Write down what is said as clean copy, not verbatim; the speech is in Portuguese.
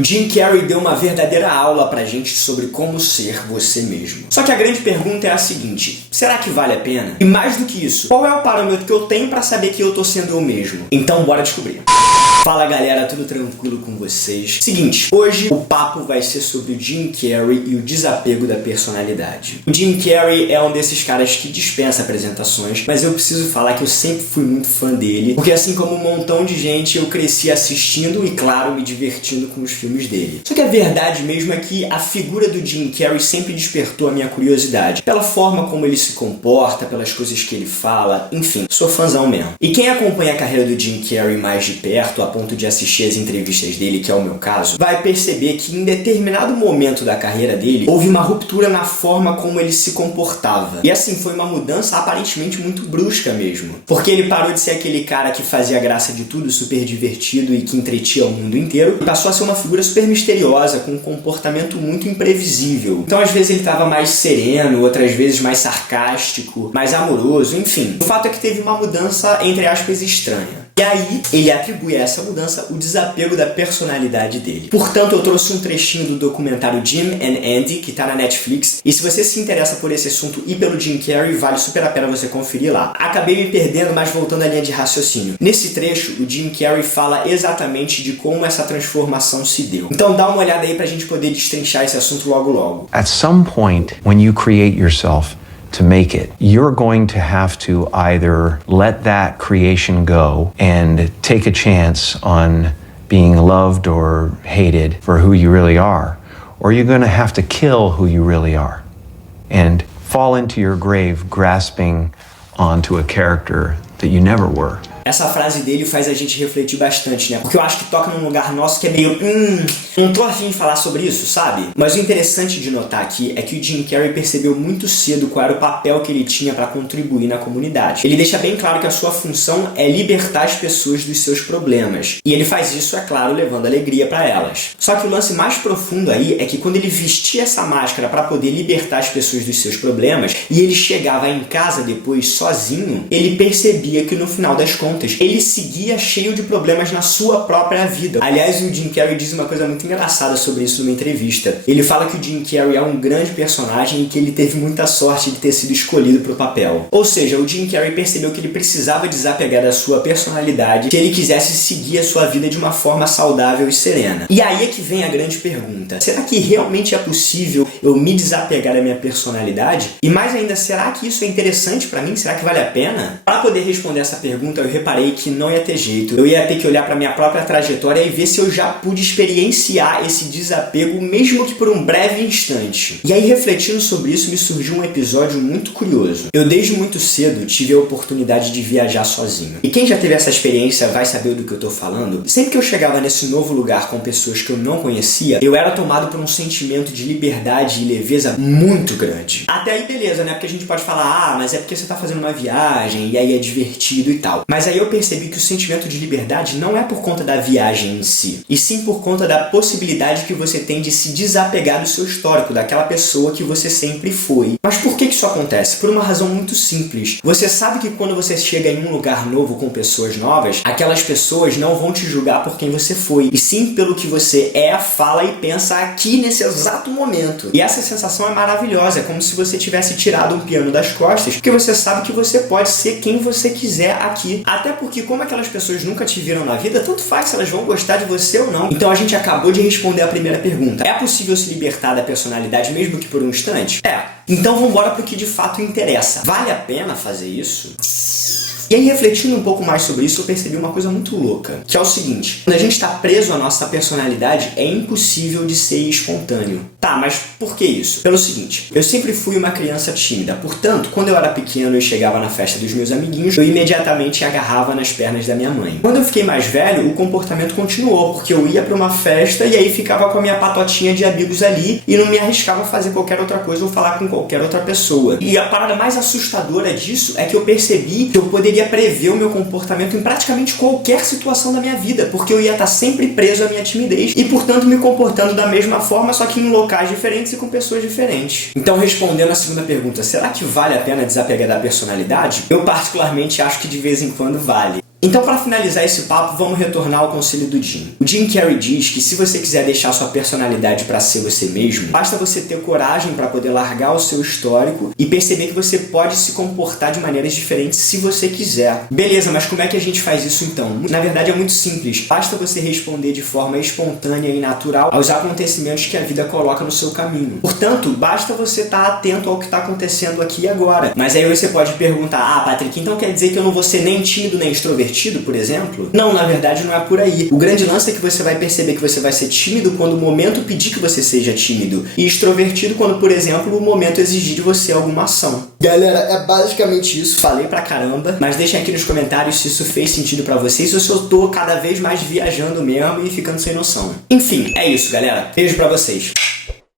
O Jim Carrey deu uma verdadeira aula pra gente sobre como ser você mesmo. Só que a grande pergunta é a seguinte: será que vale a pena? E mais do que isso, qual é o parâmetro que eu tenho pra saber que eu tô sendo eu mesmo? Então bora descobrir. Fala galera, tudo tranquilo com vocês? Seguinte, hoje o papo vai ser sobre o Jim Carrey e o desapego da personalidade. O Jim Carrey é um desses caras que dispensa apresentações, mas eu preciso falar que eu sempre fui muito fã dele, porque assim como um montão de gente, eu cresci assistindo e, claro, me divertindo com os filmes dele. Só que a verdade mesmo é que a figura do Jim Carrey sempre despertou a minha curiosidade, pela forma como ele se comporta, pelas coisas que ele fala, enfim, sou fãzão mesmo. E quem acompanha a carreira do Jim Carrey mais de perto, a ponto de assistir as entrevistas dele, que é o meu caso, vai perceber que em determinado momento da carreira dele, houve uma ruptura na forma como ele se comportava. E assim, foi uma mudança aparentemente muito brusca mesmo. Porque ele parou de ser aquele cara que fazia graça de tudo, super divertido e que entretia o mundo inteiro, e passou a ser uma figura super misteriosa, com um comportamento muito imprevisível. Então às vezes ele estava mais sereno, outras vezes mais sarcástico, mais amoroso, enfim. O fato é que teve uma mudança, entre aspas, estranha. E aí, ele atribui a essa mudança o desapego da personalidade dele. Portanto, eu trouxe um trechinho do documentário Jim and Andy, que tá na Netflix, e se você se interessa por esse assunto e pelo Jim Carrey, vale super a pena você conferir lá. Acabei me perdendo, mas voltando à linha de raciocínio. Nesse trecho, o Jim Carrey fala exatamente de como essa transformação se deu. Então dá uma olhada aí pra gente poder destrinchar esse assunto logo logo. At some point, when you create yourself, to make it, you're going to have to either let that creation go and take a chance on being loved or hated for who you really are, or you're going to have to kill who you really are and fall into your grave grasping onto a character that you never were. Essa frase dele faz a gente refletir bastante, né? Porque eu acho que toca num lugar nosso que é meio não tô afim de falar sobre isso, sabe? Mas o interessante de notar aqui é que o Jim Carrey percebeu muito cedo qual era o papel que ele tinha para contribuir na comunidade. Ele deixa bem claro que a sua função é libertar as pessoas dos seus problemas. E ele faz isso, é claro, levando alegria para elas. Só que o lance mais profundo aí é que quando ele vestia essa máscara para poder libertar as pessoas dos seus problemas e ele chegava em casa depois sozinho, ele percebia que no final das contas ele seguia cheio de problemas na sua própria vida. Aliás, o Jim Carrey diz uma coisa muito engraçada sobre isso numa entrevista. Ele fala que o Jim Carrey é um grande personagem e que ele teve muita sorte de ter sido escolhido para o papel. Ou seja, o Jim Carrey percebeu que ele precisava desapegar da sua personalidade se ele quisesse seguir a sua vida de uma forma saudável e serena. E aí é que vem a grande pergunta: será que realmente é possível eu me desapegar da minha personalidade? E mais ainda, será que isso é interessante para mim? Será que vale a pena? Para poder responder essa pergunta, eu reparei que não ia ter jeito. Eu ia ter que olhar para minha própria trajetória e ver se eu já pude experienciar esse desapego, mesmo que por um breve instante. E aí, refletindo sobre isso, me surgiu um episódio muito curioso. Eu, desde muito cedo, tive a oportunidade de viajar sozinho. E quem já teve essa experiência vai saber do que eu tô falando. Sempre que eu chegava nesse novo lugar com pessoas que eu não conhecia, eu era tomado por um sentimento de liberdade e leveza muito grande. Até aí, beleza, né? Porque a gente pode falar, mas é porque você tá fazendo uma viagem e aí é divertido e tal. Mas aí eu percebi que o sentimento de liberdade não é por conta da viagem em si, e sim por conta da possibilidade que você tem de se desapegar do seu histórico, daquela pessoa que você sempre foi. Mas por que isso acontece? Por uma razão muito simples. Você sabe que quando você chega em um lugar novo com pessoas novas, aquelas pessoas não vão te julgar por quem você foi, e sim pelo que você é, fala e pensa aqui nesse exato momento. E essa sensação é maravilhosa, é como se você tivesse tirado um piano das costas, porque você sabe que você pode ser quem você quiser aqui. Até porque, como aquelas pessoas nunca te viram na vida, tanto faz se elas vão gostar de você ou não. Então a gente acabou de responder a primeira pergunta. É possível se libertar da personalidade mesmo que por um instante? É. Então vamos embora pro que de fato interessa. Vale a pena fazer isso? E aí, refletindo um pouco mais sobre isso, eu percebi uma coisa muito louca, que é o seguinte: quando a gente está preso à nossa personalidade, é impossível de ser espontâneo. Tá, mas por que isso? Pelo seguinte, eu sempre fui uma criança tímida, portanto, quando eu era pequeno e chegava na festa dos meus amiguinhos, eu imediatamente agarrava nas pernas da minha mãe. Quando eu fiquei mais velho, o comportamento continuou, porque eu ia para uma festa e aí ficava com a minha patotinha de amigos ali e não me arriscava a fazer qualquer outra coisa ou falar com qualquer outra pessoa. E a parada mais assustadora disso é que eu percebi que eu poderia prever o meu comportamento em praticamente qualquer situação da minha vida, porque eu ia estar sempre preso à minha timidez e, portanto, me comportando da mesma forma, só que em locais diferentes e com pessoas diferentes. Então, respondendo a segunda pergunta, será que vale a pena desapegar da personalidade? Eu particularmente acho que de vez em quando vale. Então, para finalizar esse papo, vamos retornar ao conselho do Jim. O Jim Carrey diz que se você quiser deixar sua personalidade para ser você mesmo, basta você ter coragem para poder largar o seu histórico e perceber que você pode se comportar de maneiras diferentes se você quiser. Beleza, mas como é que a gente faz isso então? Na verdade é muito simples. Basta você responder de forma espontânea e natural aos acontecimentos que a vida coloca no seu caminho. Portanto, basta você estar atento ao que está acontecendo aqui e agora. Mas aí você pode perguntar, Patrick, então quer dizer que eu não vou ser nem tímido nem extrovertido, por exemplo? Não, na verdade não é por aí. O grande lance é que você vai perceber que você vai ser tímido quando o momento pedir que você seja tímido e extrovertido quando, por exemplo, o momento exigir de você alguma ação. Galera, é basicamente isso. Falei pra caramba, mas deixem aqui nos comentários se isso fez sentido pra vocês ou se eu tô cada vez mais viajando mesmo e ficando sem noção. Enfim, é isso, galera. Beijo pra vocês.